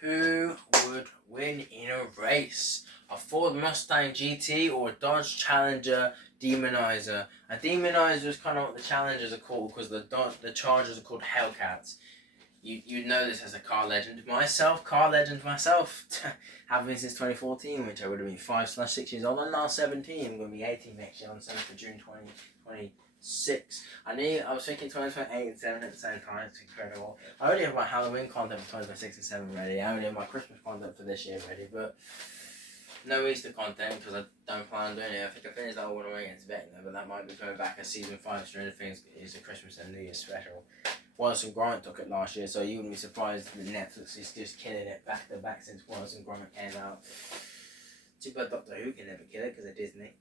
Who would win in a race? A Ford Mustang GT or a Dodge Challenger Demonizer? A Demonizer is kind of what the Challengers are called because the Chargers are called Hellcats. You know this as a car legend myself. Have been since 2014, which I would have been 5/6 years old. I'm now 17. I'm going to be 18 next year on the 7th of June 2026. I was thinking 2028 and 7 at the same time. It's incredible. I already have my Halloween content for 2026 and 7 ready. I already have my Christmas content for this year ready, but no Easter content because I don't plan on doing it. I think I finished that all the way against Vecna, but that might be coming back as season 5. Stranger Things is a Christmas and New Year special. Wallace and Gromit took it last year, so you wouldn't be surprised that Netflix is just killing it back to back since Wallace and Gromit came out. Too bad Doctor Who can never kill it because of Disney.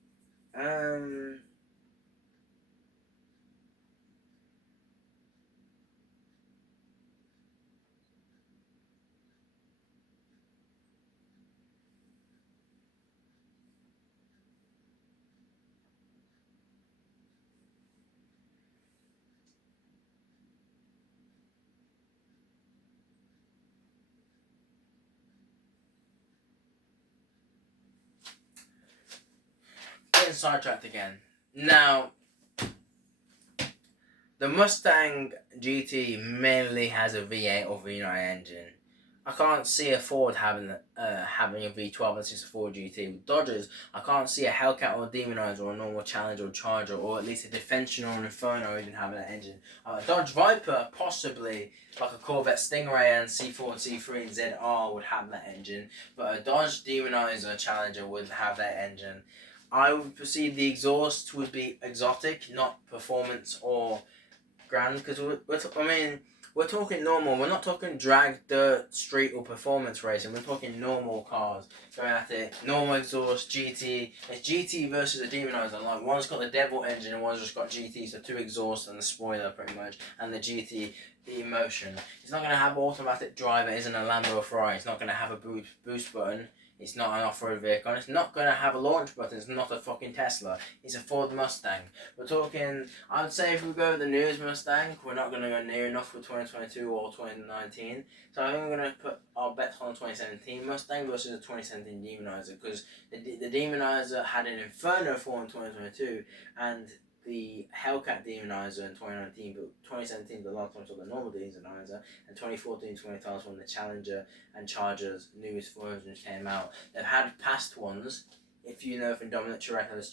Getting sidetracked again. Now, the Mustang GT mainly has a V8 or V9 engine. I can't see a Ford having a V12 unless it's a Ford GT. With Dodgers, I can't see a Hellcat or a Demonizer or a normal Challenger or Charger or at least a Defension or an Inferno even having that engine. A Dodge Viper, possibly, like a Corvette Stingray and C4 and C3 and ZR would have that engine, but a Dodge Demonizer Challenger would have that engine. I would perceive the exhaust would be exotic, not performance or grand, because we're talking normal. We're not talking drag, dirt, street, or performance racing. We're talking normal cars going at it. Normal exhaust, GT. It's GT versus a Demonizer. Like, one's got the Devil engine and one's just got GT, so 2 exhausts and the spoiler pretty much, and the GT, the emotion. It's not going to have automatic drive. It isn't a Lambo Ferrari. It's not going to have a boost button. It's not an off-road vehicle. It's not going to have a launch button. It's not a fucking Tesla. It's a Ford Mustang. We're talking, I would say if we go with the newest Mustang, we're not going to go near enough for 2022 or 2019. So I think we're going to put our bets on the 2017 Mustang versus the 2017 Demonizer, because the Demonizer had an Inferno form in 2022 and the Hellcat Demonizer in 2019, but 2017 the last time saw the normal Demonizer, and 2014 2012 when the Challenger and Charger's newest versions came out. They've had past ones. If you know from Dominic Toretto's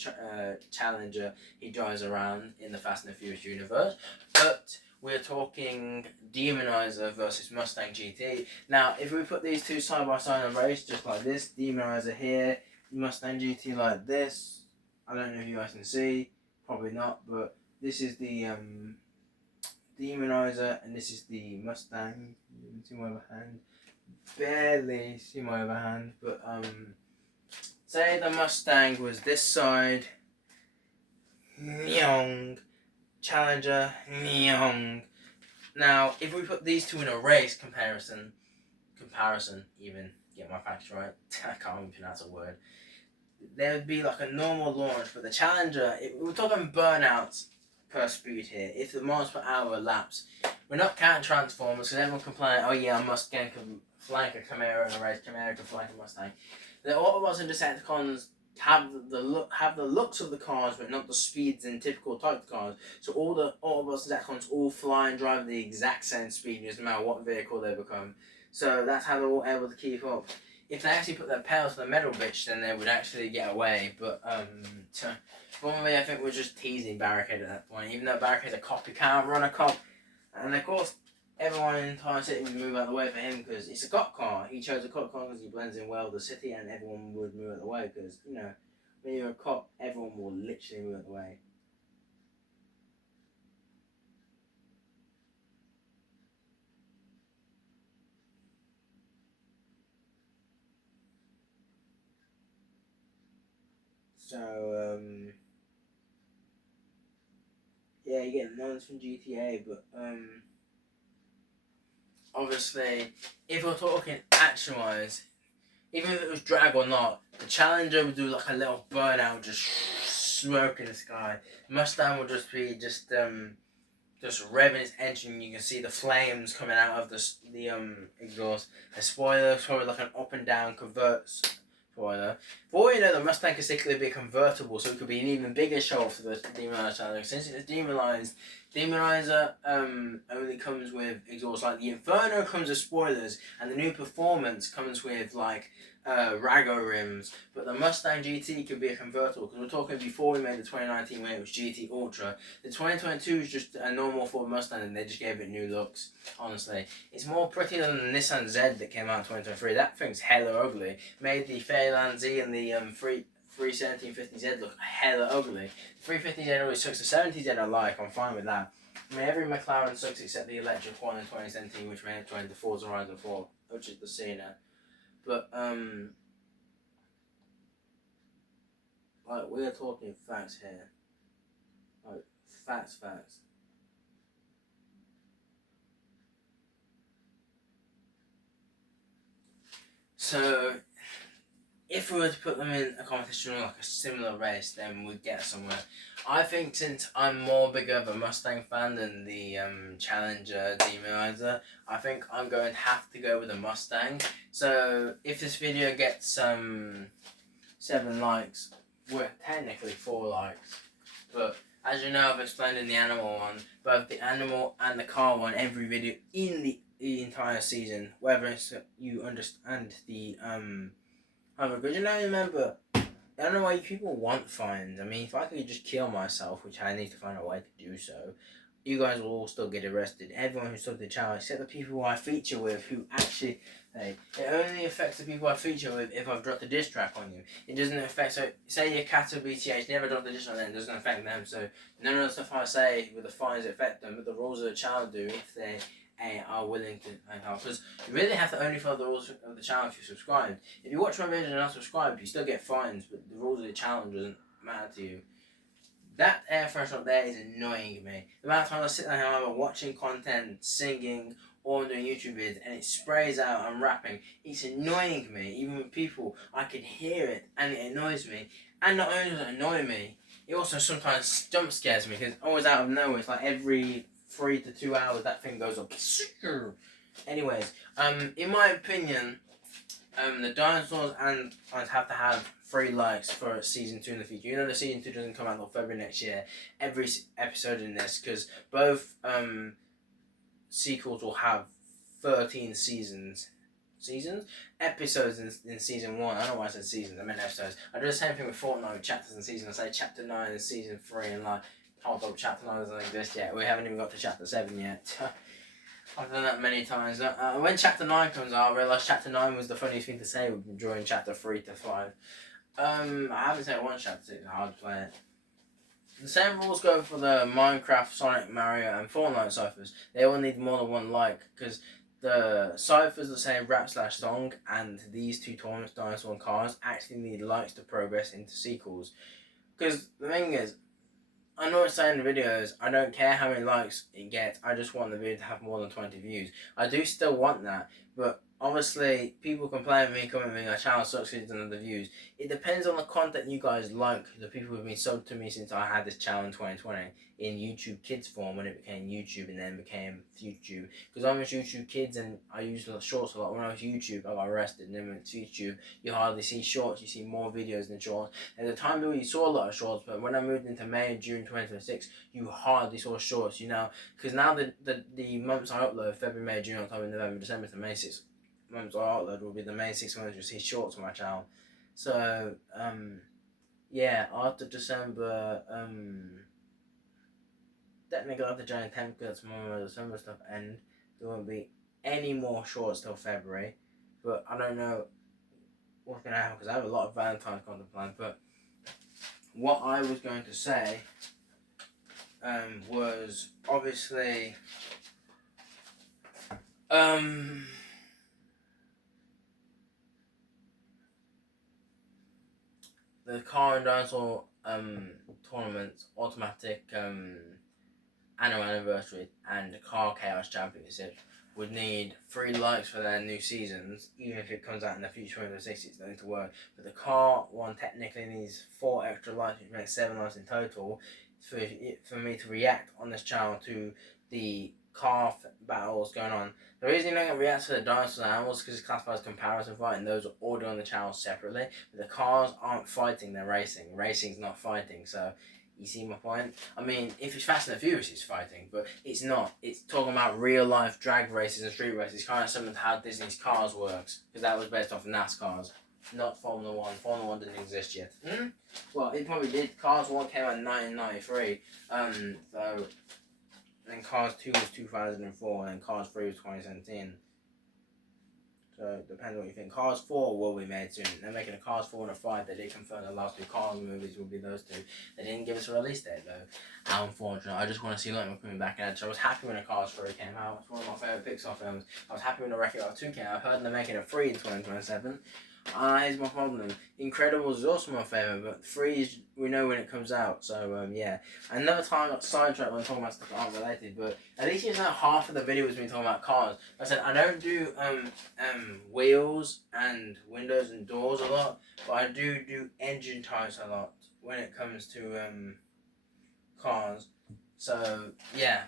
Challenger, he drives around in the Fast and the Furious universe, but we're talking Demonizer versus Mustang GT. Now, if we put these two side by side in a race, just like this, Demonizer here, Mustang GT like this, I don't know if you guys can see, probably not, but this is the Demonizer and this is the Mustang. You can see my other hand. Barely see my other hand, but say the Mustang was this side, Nyong, Challenger, Nyong. Now, if we put these two in a race comparison even, get my facts right, I can't even pronounce a word, there would be like a normal launch, but the Challenger, we're talking burnouts per speed here. If the miles per hour lapse, we're not counting transformers, because everyone complain, oh yeah, a Mustang can flank a Camaro in a race, Camaro can flank a Mustang. The Autobots and Decepticons have the looks of the cars, but not the speeds and typical type of cars. So all the Autobots and Decepticons all fly and drive the exact same speed, no matter what vehicle they become. So that's how they're all able to keep up. If they actually put their pedals to the metal bitch, then they would actually get away. But normally I think we're just teasing Barricade at that point. Even though Barricade's a cop, you can't run a cop. And of course, everyone in Entire City would move out of the way for him because it's a cop car. He chose a cop car because he blends in well with the city, and everyone would move out of the way because, you know, when you're a cop, everyone will literally move out of the way. So, yeah, you get knowledge from GTA, but, obviously, if we're talking action-wise, even if it was drag or not, the Challenger would do like a little burnout, just smoke in the sky. Mustang would just be just revving its engine. You can see the flames coming out of the exhaust. The spoiler is probably like an up and down converts spoiler. For all you know, the Mustang could secretly be convertible, so it could be an even bigger show for the Demonized challenge. Since it's demonized, Demonizer only comes with exhaust. Like the Inferno comes with spoilers, and the new Performance comes with like Rago rims. But the Mustang GT could be a convertible, because we're talking before we made the 2019 way, it was GT Ultra. The 2022 is just a normal Ford Mustang, and they just gave it new looks. Honestly, it's more pretty than the Nissan Z that came out in 2023. That thing's hella ugly. Made the Fairland Z and the 31750Z look hella ugly. The 350Z always sucks. The 70Z I like. I'm fine with that. I mean, every McLaren sucks except the electric one in 2017, which made it join the Forza Horizon 4, which is the Senna. But like, we are talking facts here. Like, facts. So, if we were to put them in a competition like a similar race, then we'd get somewhere. I think since I'm more bigger of a Mustang fan than the Challenger Demonizer, I think I'm going to have to go with a Mustang. So if this video gets 7 likes, well, technically 4 likes, but as you know, I've explained in the animal one, both the animal and the car one, every video in the entire season, whether it's you understand the because remember, I don't know why people want fines. I mean, if I could just kill myself, which I need to find a way to do so, you guys will all still get arrested. Everyone who subbed the channel, except the people who I feature with, who actually, it only affects the people I feature with if I've dropped a diss track on you. It doesn't affect, so say your Cato BTH never dropped a diss on them, it doesn't affect them. So none of the stuff I say with the fines affect them, but the rules of the channel do if they are willing to help. Because you really have to only follow the rules of the channel if you're subscribed. If you watch my videos and not subscribe, you still get fines, but the rules of the channel doesn't matter to you. That air freshener up there is annoying me. The amount of times I sit there and I'm watching content, singing, or doing YouTube vids, and it sprays out, I'm rapping. It's annoying me. Even with people, I can hear it, and it annoys me. And not only does it annoy me, it also sometimes jump scares me, because it's always out of nowhere. It's like every 3 to 2 hours that thing goes up. Anyways, in my opinion, the dinosaurs and I'd have to have 3 likes for season 2 in the future. You know, the season 2 doesn't come out until February next year. Every episode in this, because both sequels will have 13 episodes in season 1. I don't know why I said seasons, I meant episodes. I do the same thing with Fortnite with chapters and seasons. I say chapter 9 in season 3, and like, hold up, chapter 9 doesn't exist yet. We haven't even got to chapter 7 yet. I've done that many times. When chapter 9 comes out, I realise chapter 9 was the funniest thing to say during chapter 3 to 5. I haven't said one chapter 6, hard to play it. The same rules go for the Minecraft, Sonic, Mario, and Fortnite ciphers. They all need more than 1 like, because the ciphers that say rap/song and these 2 tournaments, Dinosaur and Cars, actually need likes to progress into sequels. Because the thing is, I know it's saying in the videos, I don't care how many likes it gets, I just want the video to have more than 20 views. I do still want that, but obviously people complain at me, coming at me, my channel sucks because it doesn't have the views. It depends on the content you guys like, the people who have been subbed to me since I had this channel in 2020, in YouTube Kids form when it became YouTube and then became YouTube. Because I was YouTube Kids and I used the shorts a lot. When I was YouTube, I got arrested, and then went to YouTube, you hardly see shorts, you see more videos than shorts. At the time, you saw a lot of shorts, but when I moved into May and June 2026, you hardly saw shorts, you know. Because now the months I upload, February, May, June, October, November, December to May 6 months I upload will be the main 6 months you'll see shorts on my channel. So, yeah, after December, technically after January 10th, because more December stuff end, there won't be any more shorts till February. But I don't know what's going to happen, because I have a lot of Valentine's content planned. But what I was going to say was obviously the car and dinosaur tournaments, automatic annual anniversary, and the car chaos championship would need 3 likes for their new seasons. Even if it comes out in the future in the 60s, it's going to work. But the car one technically needs 4 extra likes, which makes 7 likes in total. for me to react on this channel to the car battles going on. The reason you don't react to the dinosaurs and animals because it's classified as comparison fight, and those are ordered on the channel separately. But the cars aren't fighting; they're racing. Racing's not fighting. So, you see my point? I mean, if it's Fast and the Furious, it's fighting, but it's not. It's talking about real life drag races and street races, kind of similar to how Disney's Cars works, because that was based off of NASCAR's, not Formula One. Formula One didn't exist yet. Well, it probably did. Cars 1 came out in 1993. So. And Cars 2 was 2004, and Cars 3 was 2017. So, it depends what you think. Cars 4 will be made soon. They're making a Cars 4 and a 5. They did confirm the last 2 Cars movies will be those 2. They didn't give us a release date, though. Unfortunately, I just want to see Lightning coming back in. So, I was happy when a Cars 3 came out. It's one of my favourite Pixar films. I was happy when the Wreck-It Ralph 2 came out. I've heard they're making a 3 in 2027. Here's my problem. Incredibles is also my favourite, but 3 is, we know when it comes out, so yeah. Another time I got sidetracked when talking about stuff that aren't related, but at least you know half of the video was me talking about cars. I said I don't do wheels and windows and doors a lot, but I do engine types a lot when it comes to cars. So yeah.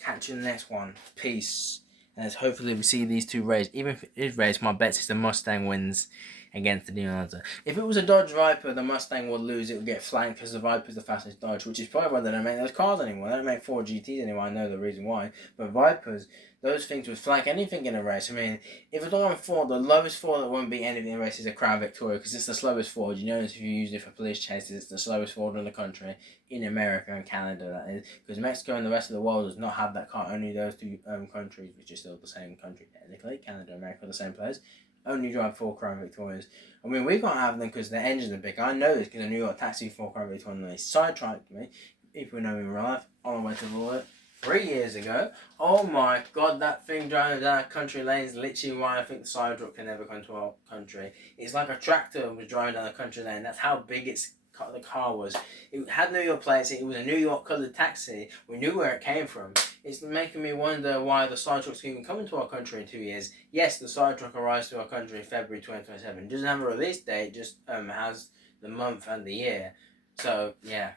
Catch you in the next one. Peace. And hopefully we see these 2 race. Even if it is race, my bet is the Mustang wins against the Demoniszed. If it was a Dodge Viper, the Mustang would lose. It would get flanked because the Viper is the fastest Dodge, which is probably why they don't make those cars anymore. They don't make 4 GTs anymore. I know the reason why. But Vipers, those things would flank anything in a race. I mean, if it's on Ford, the lowest Ford that won't beat anything in a race is a Crown Victoria because it's the slowest Ford. You notice if you use it for police chases, it's the slowest Ford in the country, in America and Canada, that is. Because Mexico and the rest of the world does not have that car. Only those 2 countries, which is still the same country technically. Canada and America are the same place. Only drive 4 Crown Victorias. I mean, we can't have them because their engines are big. I know this because I knew I taxi 4 Crown Victorias and they sidetracked me. People know me in real life. On the way to the work 3 years ago. Oh my god, that thing driving down country lanes literally why I think the side drop can never come to our country. It's like a tractor was driving down the country lane. That's how big the car was. It had New York plates. It was a New York coloured taxi. We knew where it came from. It's making me wonder why the side truck's even coming to our country in 2 years. Yes, the side truck arrives to our country in February 2027. It doesn't have a release date. Just has the month and the year. So yeah.